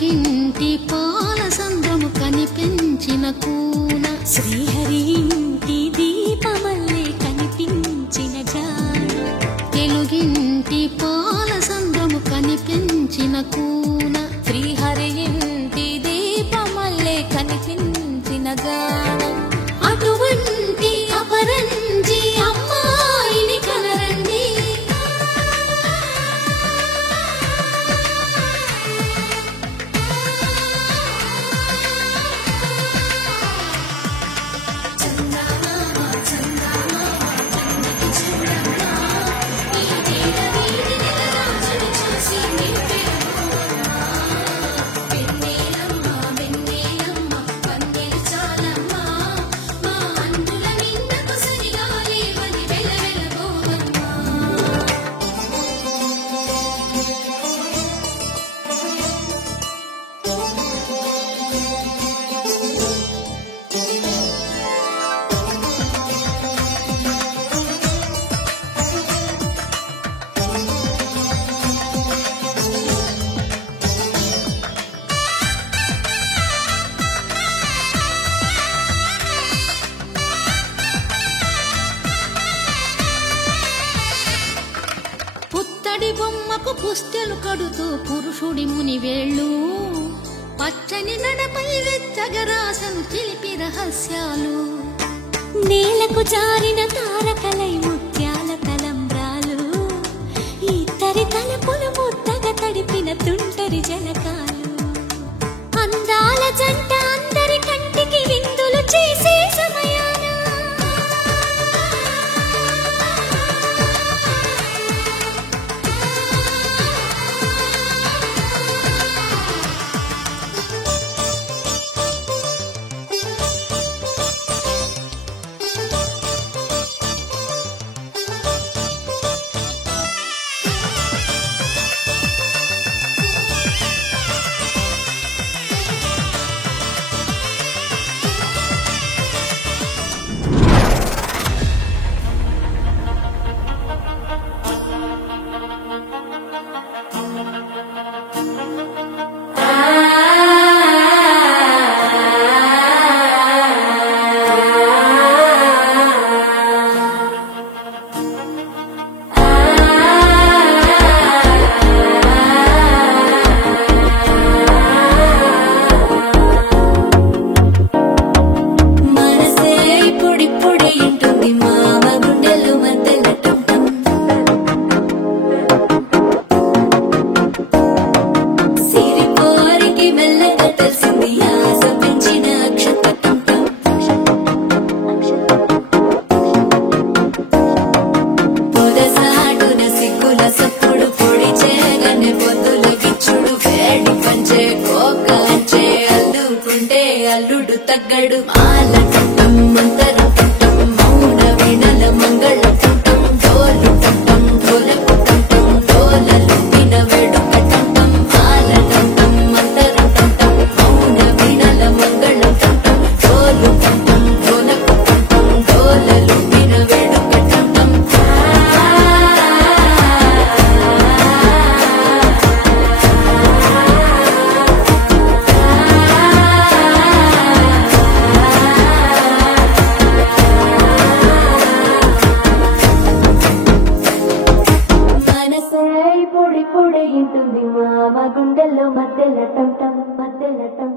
తెలుగింటి పాల సంద్రము కనిపించిన కూన శ్రీహరి ఇంటి దీపమల్లే కనిపించిన జాన తెలుగింటి పాల సంద్రము కనిపించిన కూన శ్రీహరి ఇంటి దీపమల్లే కనిపించిన జాన అటువంటి అపరంజి అమ్మాయిని కనరండి పుత్తడి బొమ్మకు పుస్తెలు కడుతూ పురుషుడి ముని వేళ్ళు పచ్చని నడపై వెచ్చగరాసను చిలిపి రహస్యాలు నేలకు జారిన తారకలై ముత్యాల తలంబ్రాలు ఇద్దరి తలపులు ముద్దగా తడిపిన తుంటరి జలకాలు అందాల జంట అందరి కంటికి విందులు చేసే సమయాన అల్లుడు తగ్గడు మాల టట్టం మంతర టట్టం మౌన వినల మంగళ టట్టం డోలు టట్టం డోలకు టట్టం డోలలు విన వేడుక టట్టం మాల టట్టం మంతర టట్టం మౌన వినల మంగళ టట్టం డోలు టట్టం డోలకు టట్టం డోలలు విన వేడుక టట్టం పొడి పొడి ఇంటుంది మామ గుండెల్లో మధ్యలో టం టం మధ్యలో టం